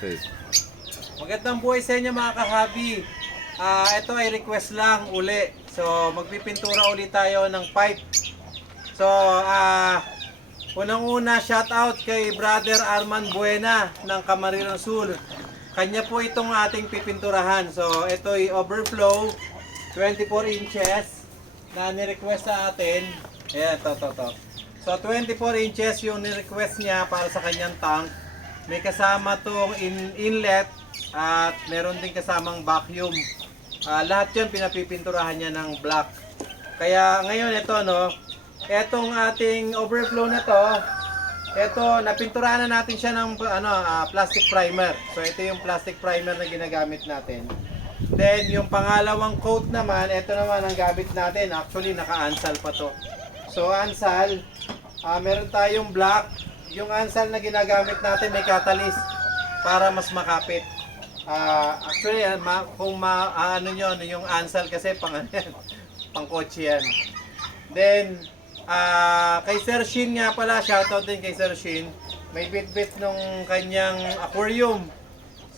Okay. Magandang buhay sa inyo mga kahabi. Ito ay request lang uli. So magpipintura ulit tayo ng pipe. So unang-una shout out kay Brother Arman Buena ng Camarines Sur. Kanya po itong ating pipinturahan. So ito ay overflow 24 inches na ni-request sa atin. Ayan, to. So 24 inches yung ni-request niya para sa kanyang tank. May kasama tong inlet at meron din kasamang vacuum. Lahat yan pinapipinturahan niya ng black. Kaya ngayon ito no, etong ating overflow na to, ito napinturahan na natin siya ng plastic primer. So ito yung plastic primer na ginagamit natin. Then yung pangalawang coat naman, ito naman ang gamit natin. Actually naka-ansal pa to. So ansal, meron tayong black. Yung ansal na ginagamit natin may catalyst para mas makapit. Actually, kung ano nyo, yung ansal kasi pang kotse yan. Then, kay Sir Shin nga pala, shoutout din kay Sir Shin. May bit-bit nung kanyang aquarium.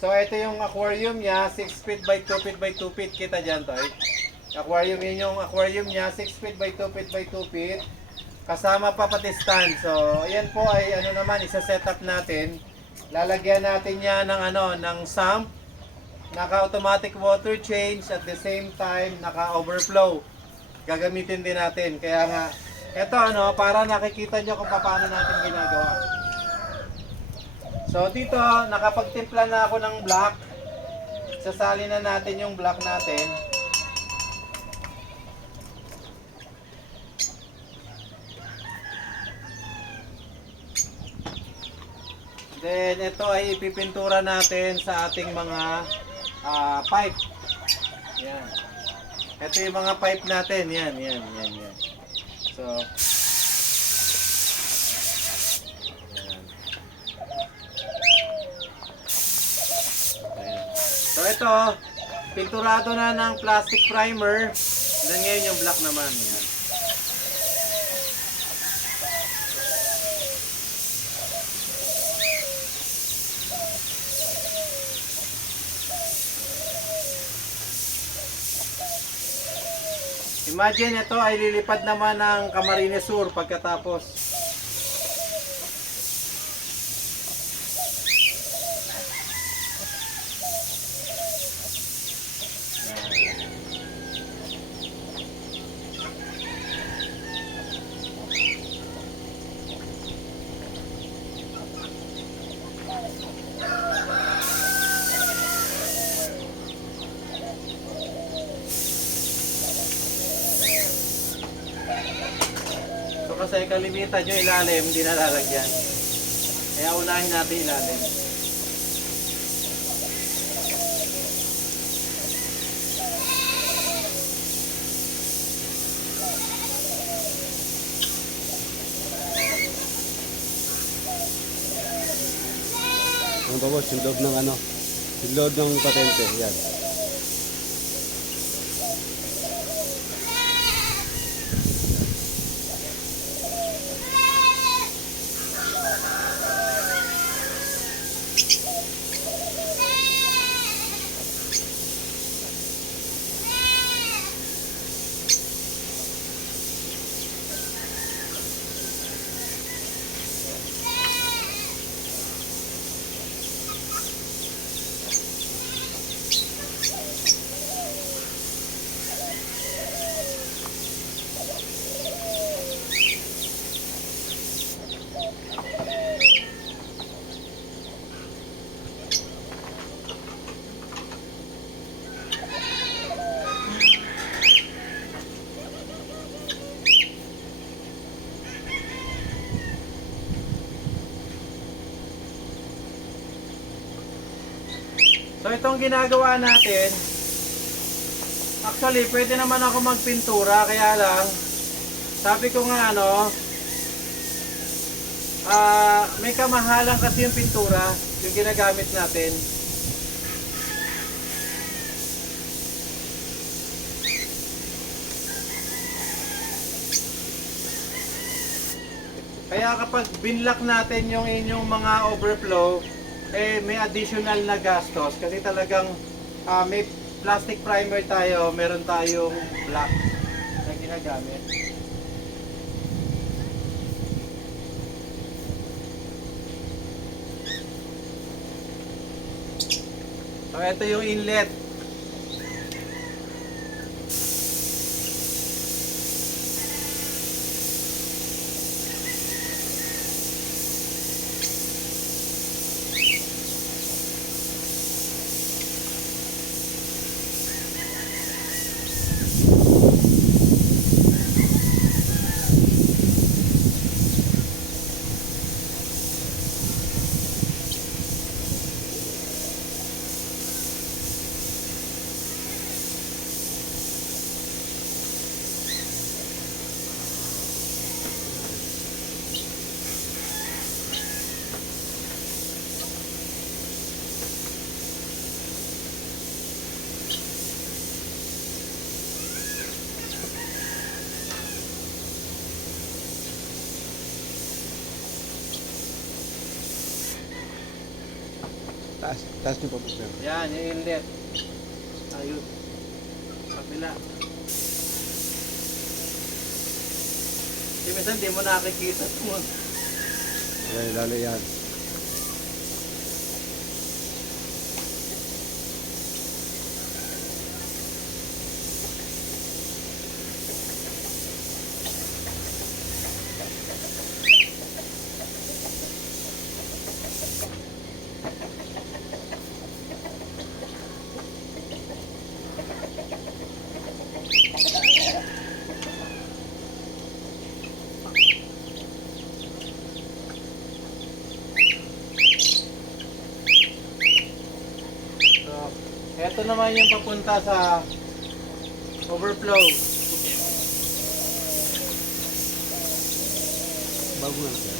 So, ito yung aquarium niya, 6 feet by 2 feet by 2 feet. Kita dyan, Toy. Aquarium, yun yung aquarium niya, 6 feet by 2 feet by 2 feet. Kasama pa pati stand. So, ayan po ay naman isa-setup natin. Lalagyan natin yan ng sump, naka-automatic water change at the same time naka-overflow. Gagamitin din natin. Kaya nga ito para nakikita nyo kung paano natin ginagawa. So, dito nakapagtimpla na ako ng black. Sasali na natin yung black natin. Then ito ay ipipintura natin sa ating mga pipe. Yan. Ito yung mga pipe natin. Yan. So, yan. Ayan. So ito, pinturado na ng plastic primer. Then ngayon yung black naman. Yan. Imagine ito ay lilipad naman ng Camarines Sur pagkatapos. Kasi kalimitan yung ilalim, hindi nalalagyan. Kaya unahin natin ilalim. Ang babos, yung loob ng yung loob ng patente. Yan. So itong ginagawa natin, actually pwede naman ako magpintura, kaya lang sabi ko nga may kamahalan kasi yung pintura, yung ginagamit natin. Kaya kapag binlock natin yung inyong mga overflow, may additional na gastos kasi talagang may plastic primer tayo, meron tayong black na ginagamit. So ito yung inlet. Taas niyo pa po, sir. Yan, yung inlet. Ayun. Kabila. Kasi minsan di mo nakikita ito. Lalo yan. So, eto naman yung papunta sa overflow. Bago lang, sir.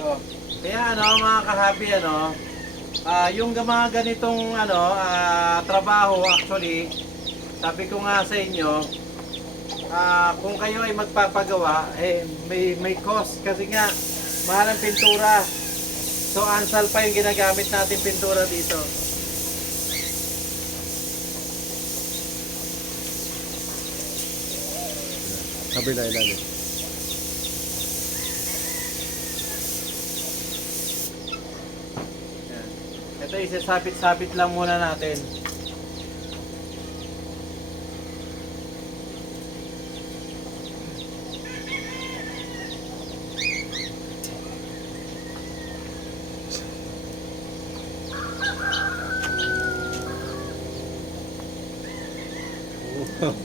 So, kaya mga kahabi, yung mga ganitong trabaho actually, sabi ko nga sa inyo, kung kayo ay magpapagawa, may cost kasi nga mahal ang pintura. So ansal pa yung ginagamit natin pintura dito. Kabila, ilalim. Yan. Ito isasabit-sabit lang muna natin. Oh.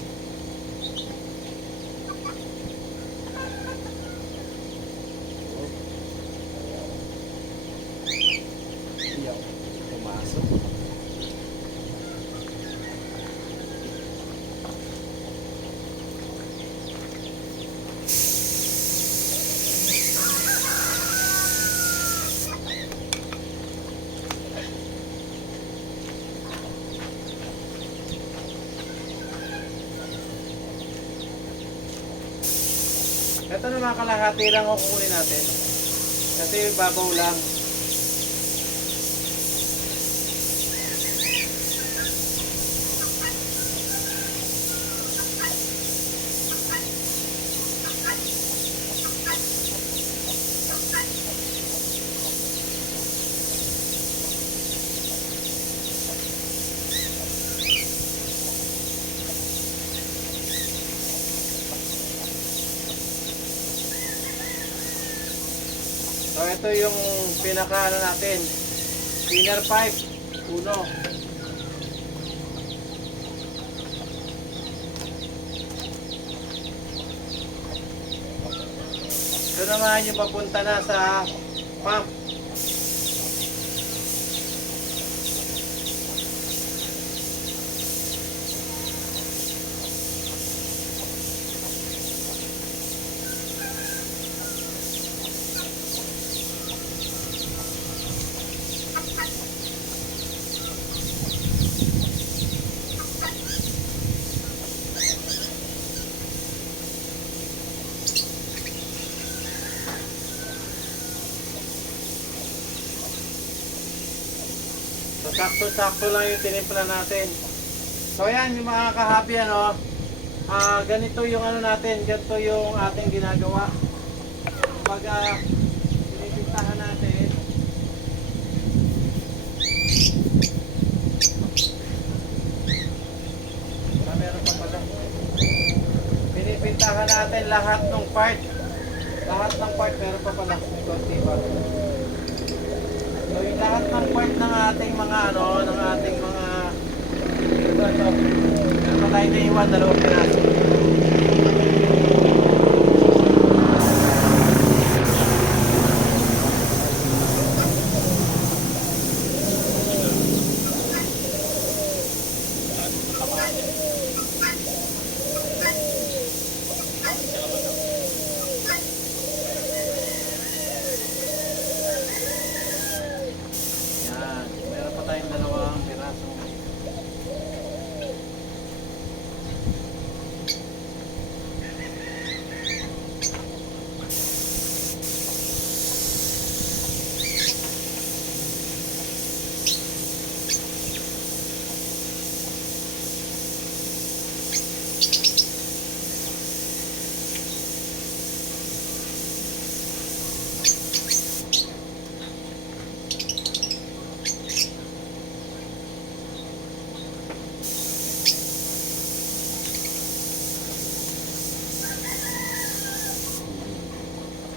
Iyaw. Pumasok. Ito na mga kalahati lang kukunin natin. Kasi babaw lang. So ito yung pinaka ano natin, inner pipe, uno. Ito naman yung papunta na sa pump. So, sakto-sakto lang yung tinimpla natin. So, ayan yung mga kahabi, ano, ganito yung ano natin, ganito yung ating ginagawa. Pag pinipintahan natin, meron pa pala. Pinipintahan natin lahat ng part. Lahat ng part, meron pa pala. Konti pa. So, yung lahat ng part ng ating mga ano, ng ating mga ito, meron pa tayong naiwan, 2 piraso. Yan, meron pa tayong 2 piraso.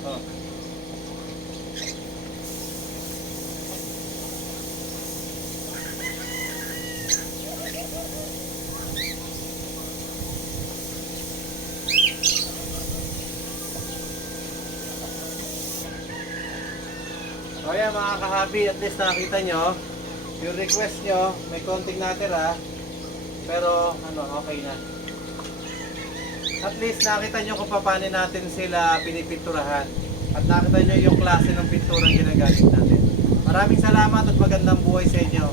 Oh. So ayan mga kahabi, at least nakita nyo yung request nyo, may konting natira, pero ano, okay na. At least nakita nyo kung paano natin sila pinipinturahan, at nakita nyo yung klase ng pinturang ginagamit natin. Maraming salamat at magandang buhay sa inyo.